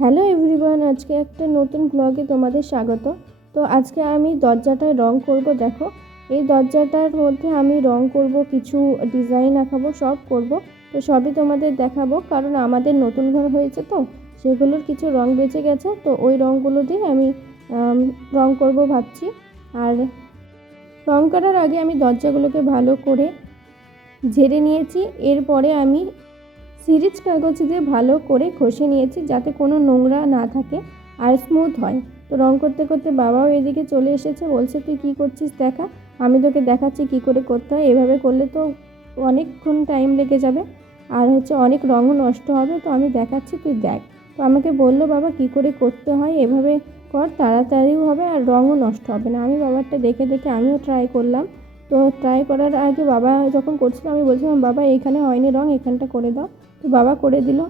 Hello everyone, আজকে একটা নতুন ব্লগে তোমাদের স্বাগত। তো আজকে আমি দরজাটায় রং করব। দেখো, এই দরজাটার মধ্যে আমি রং করব, কিছু ডিজাইন আঁকাবো, সব করব। তো সবই তোমাদের দেখাবো, কারণ আমাদের নতুন ঘর হয়েছে, তো সেগুলোর কিছু রং বেঁচে গেছে। তো ওই রঙগুলো দিয়ে আমি রং করব ভাবছি। আর রং করার আগে আমি দরজাগুলোকে ভালো করে ঝেড়ে নিয়েছি। এরপরে আমি সিরিজ কাগজ দিয়ে ভালো করে ঘষে নিয়েছি, যাতে কোনো নোংরা না থাকে আর স্মুথ হয়। তো রং করতে করতে বাবাও এদিকে চলে এসেছে, বলছে তুই কী করছিস দেখা, আমি তোকে দেখাচ্ছি কী করে করতে হয়। এভাবে করলে তো অনেকক্ষণ টাইম লেগে যাবে, আর অনেক রঙও নষ্ট হবে। তো আমি দেখাচ্ছি, তুই দেখ। তো আমাকে বললো, বাবা কী করে করতে হয়, এভাবে কর, তাড়াতাড়িও হবে আর রঙও নষ্ট হবে না। আমি বাবারটা দেখে দেখে আমিও ট্রাই করলাম। তো ট্রাই করার আগে বাবা যখন করছিল, আমি বলছিলাম, বাবা এইখানে হয়নি রঙ, এখানটা করে দাও। তো বাবা করে দিল।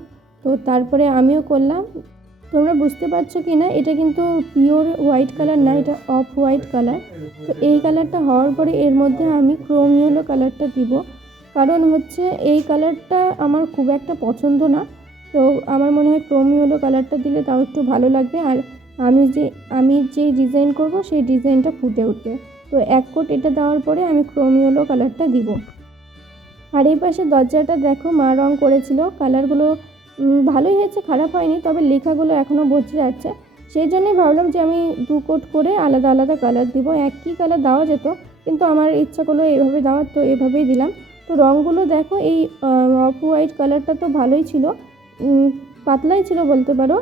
তো তারপরে আমিও করলাম। তোমরা বুঝতে পারছো কি না, এটা কিন্তু পিওর হোয়াইট কালার না, এটা অফ হোয়াইট কালার। তো এই কালারটা হওয়ার পরে এর মধ্যে আমি ক্রোম ইয়েলো কালারটা দিব, কারণ এই কালারটা আমার খুব একটা পছন্দ না। তো আমার মনে হয় ক্রোম ইয়েলো কালারটা দিলে তাও একটু ভালো লাগবে, আর আমি যে ডিজাইন করব সেই ডিজাইনটা ফুটে উঠবে। তো এক কোট এটা দেওয়ার পরে আমি ক্রোম ইয়েলো কালারটা দিব। আর এই পাশে দরজাটা দেখো, মা রং করেছিল, কালারগুলো ভালোই হয়েছে, খারাপ হয়নি, তবে লেখাগুলো এখনও বোঝা যাচ্ছে। সেই জন্যই ভাবলাম যে আমি 2 কোট করে আলাদা আলাদা কালার দিব। একই কালার দেওয়া যেত, কিন্তু আমার ইচ্ছা করলো এভাবে দেওয়ার, তো এভাবেই দিলাম। তো রঙগুলো দেখো, এই অফ হোয়াইট কালারটা তো ভালোই ছিল, পাতলাই ছিল বলতে পারো,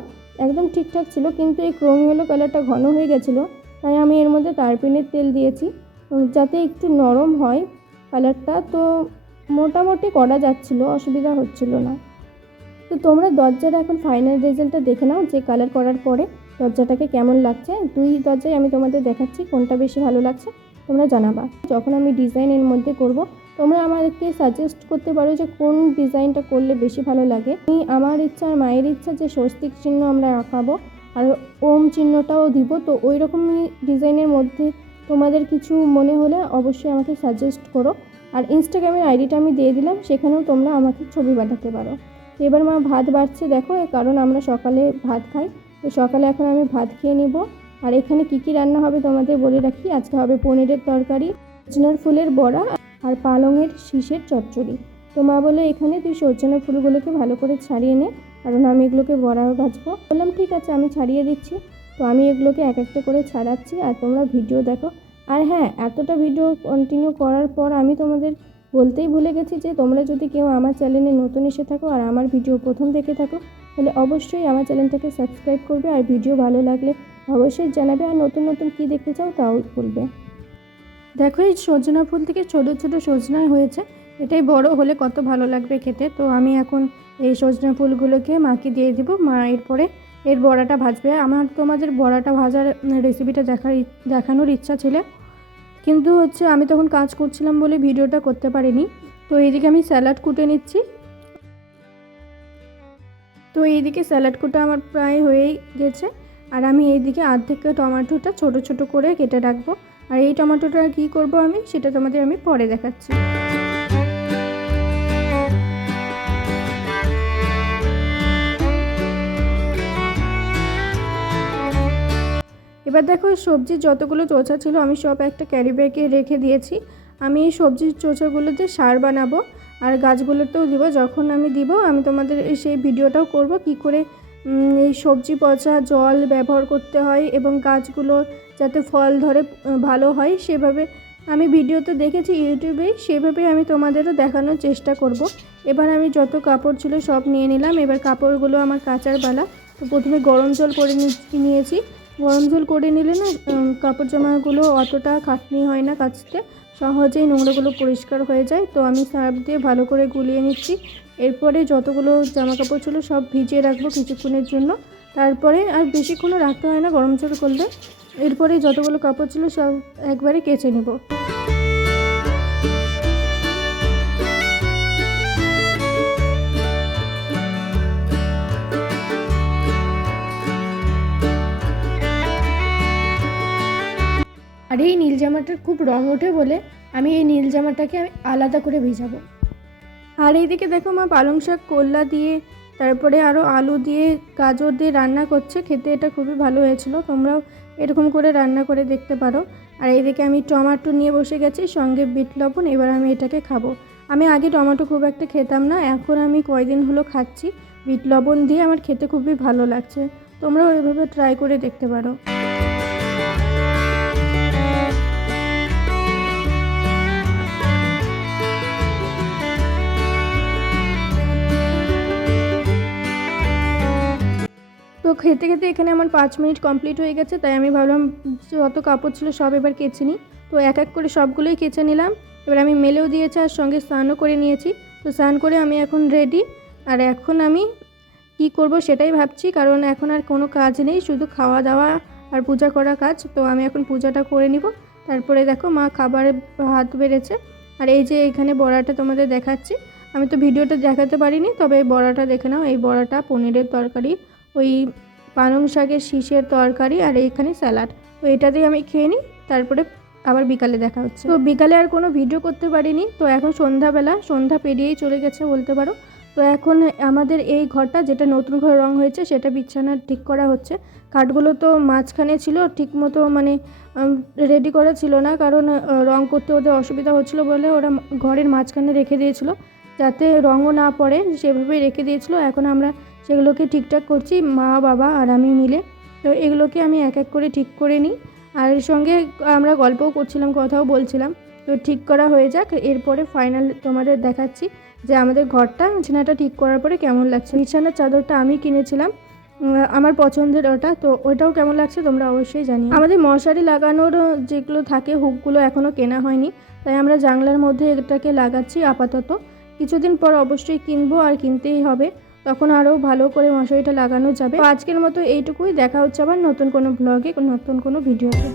একদম ঠিকঠাক ছিল। কিন্তু এই ক্রোম ইয়েলো কালারটা ঘন হয়ে গেছিলো, তাই আমি এর মধ্যে তারপিনের তেল দিয়েছি, যাতে একটু নরম হয় কালারটা। তো মোটামুটি করা যাচ্ছিলো, অসুবিধা হচ্ছিল না। তো তোমরা দরজার এখন ফাইনাল রেজাল্টটা দেখে নাও, যে কালার করার পরে দরজাটাকে কেমন লাগছে। 2 দরজায় আমি তোমাদের দেখাচ্ছি, কোনটা বেশি ভালো লাগছে তোমরা জানাবা। যখন আমি ডিজাইনের মধ্যে করব, তোমরা আমাদেরকে সাজেস্ট করতে পারো যে কোন ডিজাইনটা করলে বেশি ভালো লাগে। আমার ইচ্ছা আর মায়ের ইচ্ছা যে স্বস্তিক চিহ্ন আমরা আঁকাবো, আর ওম চিহ্নটাও দিব। তো ওই রকমই ডিজাইনের মধ্যে তোমাদের কিছু মনে হলে অবশ্যই আমাকে সাজেস্ট করো। আর ইনস্টাগ্রামের আইডিটা আমি দিয়ে দিলাম, সেখানেও তোমরা আমাকে ছবি পাঠাতে পারো। তো এবার মা ভাত বাড়ছে দেখো, কারণ আমরা সকালে ভাত খাই। তো সকালে এখন আমি ভাত খেয়ে নিব। আর এখানে কি কি রান্না হবে তোমাদের বলে রাখি। আজকে হবে পনিরের তরকারি, সজনার ফুলের বড়া, আর পালংয়ের শীষের চচ্চড়ি। তো মা বলে, এখানে তুই সজনার ফুলগুলোকে ভালো করে ছাড়িয়ে নে, কারণ আমি এগুলোকে বড়া ভাজবো। বললাম ঠিক আছে, আমি ছাড়িয়ে দিচ্ছি। তো আমি এগুলোকে এক একটা করে ছাড়াচ্ছি, আর তোমরা ভিডিও দেখো। আর হ্যাঁ, এতটা ভিডিও কন্টিনিউ করার পর আমি তোমাদের বলতেই ভুলে গেছি যে তোমরা যদি কেউ আমার চ্যানেলে নতুন এসে থাকো আর আমার ভিডিও প্রথম দেখে থাকো, তাহলে অবশ্যই আমার চ্যানেলটাকে সাবস্ক্রাইব করবে, আর ভিডিও ভালো লাগলে অবশ্যই জানাবে, আর নতুন নতুন কী দেখতে চাও তাও বলবে। দেখো, এই সজনা ফুল থেকে ছোটো ছোটো সজনা হয়েছে, এটাই বড় হলে কত ভালো লাগবে খেতে। তো আমি এখন এই সজনা ফুলগুলোকে মাকে দিয়ে দিব। মা এরপরে এর বড়াটা ভাজবে। আমার তোমাদের বড়াটা ভাজার রেসিপিটা দেখানোর ইচ্ছা ছিল, কিন্তু আমি তখন কাজ করছিলাম বলে ভিডিওটা করতে পারিনি। তো এইদিকে আমি স্যালাড কুটে নিচ্ছি। তো এইদিকে স্যালাড কুটা আমার প্রায় হয়েই গেছে, আর আমি এইদিকে অর্ধেক টমেটোটা ছোট ছোট করে কেটে রাখবো। আর এই টমেটোটা কী করব আমি, সেটা তোমাদের আমি পরে দেখাচ্ছি। এবার দেখো, সবজির যতগুলো চোচা ছিল আমি সব একটা ক্যারি ব্যাগে রেখে দিয়েছি। আমি এই সবজির চোচাগুলোতে সার বানাবো, আর গাছগুলোতেও দিব। যখন আমি দিব, আমি তোমাদের সেই ভিডিওটাও করব, কি করে এই সবজি পচা জল ব্যবহার করতে হয় এবং গাছগুলো যাতে ফল ধরে ভালো হয়, সেভাবে আমি ভিডিওতে দেখেছি ইউটিউবে, সেভাবে আমি তোমাদেরও দেখানোর চেষ্টা করব। এবার আমি যত কাপড় ছিল সব নিয়ে নিলাম। এবার কাপড়গুলো আমার কাচার বেলা। তো প্রথমে গরম জল করে নিয়েছি। গরম জল করে নিলে না কাপড় জামাগুলো অতটা খাটনি হয় না কাচতে, সহজেই নোংরাগুলো পরিষ্কার হয়ে যায়। তো আমি সার্ফ দিয়ে ভালো করে গুলিয়ে নিচ্ছি। এরপরে যতগুলো জামা কাপড় ছিল সব ভিজিয়ে রাখবো কিছুক্ষণের জন্য। তারপরে আর বেশিক্ষণও রাখতে হয় না গরম জল করলে। এরপরে যতগুলো কাপড় ছিল সব একবারে কেচে নেব। আর এই নীল জামাটার খুব রং ওঠে বলে আমি এই নীল জামাটাকে আলাদা করে ভিজাবো। আর এইদিকে দেখো, মা পালং শাক কল্লা দিয়ে তারপরে আরও আলু দিয়ে গাজর দিয়ে রান্না করছে, খেতে এটা খুবই ভালো হয়েছিল। তোমরাও এরকম করে রান্না করে দেখতে পারো। আর এইদিকে আমি টমেটো নিয়ে বসে গেছি, সঙ্গে বিট লবণ। এবার আমি এটাকে খাবো। আমি আগে টমেটো খুব একটা খেতাম না, এখন আমি কয়দিন হলো খাচ্ছি বিট লবণ দিয়ে, আমার খেতে খুবই ভালো লাগছে। তোমরাও এভাবে ট্রাই করে দেখতে পারো। তো খেতে খেতে এখানে আমার 5 মিনিট কমপ্লিট হয়ে গেছে, তাই আমি ভাবলাম যত কাপড় ছিল সব এবার কেচে নিই। তো এক এক করে সবগুলোই কেচে নিলাম। এবার আমি মেলেও দিয়েছি আর সঙ্গে স্নানও করে নিয়েছি। তো স্নান করে আমি এখন রেডি। আর এখন আমি কি করব সেটাই ভাবছি, কারণ এখন আর কোনো কাজ নেই, শুধু খাওয়া দাওয়া আর পূজা করা কাজ। তো আমি এখন পূজাটা করে নিব। তারপরে দেখো মা খাবারে হাত বেড়েছে। আর এই যে এখানে বড়াটা তোমাদের দেখাচ্ছি, আমি তো ভিডিওটা দেখাতে পারিনি, তবে এই বড়াটা দেখে নাও। এই বড়াটা পনিরের তরকারি, ওই পালং শাকের শীষের তরকারি, আর এইখানে স্যালাড। তো এটা দিয়ে আমি খেয়ে নিই, তারপরে আবার বিকালে দেখা হচ্ছে। তো বিকালে আর কোনো ভিডিও করতে পারিনি। তো এখন সন্ধ্যাবেলা, সন্ধ্যা পেরিয়েই চলে গেছে বলতে পারো। তো এখন আমাদের এই ঘরটা, যেটা নতুন ঘর রং হয়েছে, সেটা বিছানা ঠিক করা হচ্ছে। কাঠগুলো তো মাঝখানে ছিল, ঠিক মতো মানে রেডি করা ছিল না, কারণ রং করতে ওদের অসুবিধা হচ্ছিলো বলে ওরা ঘরের মাঝখানে রেখে দিয়েছিল, যাতে রঙও না পড়ে, সেভাবেই রেখে দিয়েছিল। এখন আমরা সেগুলোকে ঠিকঠাক করছি, মা বাবা আর আমি মিলে। তো এগুলোকে আমি এক এক করে ঠিক করে নিই, আর এর সঙ্গে আমরা গল্পও করছিলাম, কথাও বলছিলাম। তো ঠিক করা হয়ে যাক, এরপরে ফাইনাল তোমাদের দেখাচ্ছি যে আমাদের ঘরটা, বিছানাটা ঠিক করার পরে কেমন লাগছে। বিছানার চাদরটা আমি কিনেছিলাম, আমার পছন্দের ওটা। তো ওইটাও কেমন লাগছে তোমরা অবশ্যই জানিও। আমাদের মশারি লাগানোর যেগুলো থাকে হুকগুলো এখনও কেনা হয়নি, তাই আমরা জানলার মধ্যে এটাকে লাগাচ্ছি আপাতত। কিছুদিন পর অবশ্যই কিনবো, আর কিনতেই হবে, তখন আরও ভালো করে মশারিটা লাগানো যাবে। তো আজকের মতো এইটুকুই, দেখা হচ্ছে আবার নতুন কোনো ব্লগে, নতুন কোনো ভিডিওতে।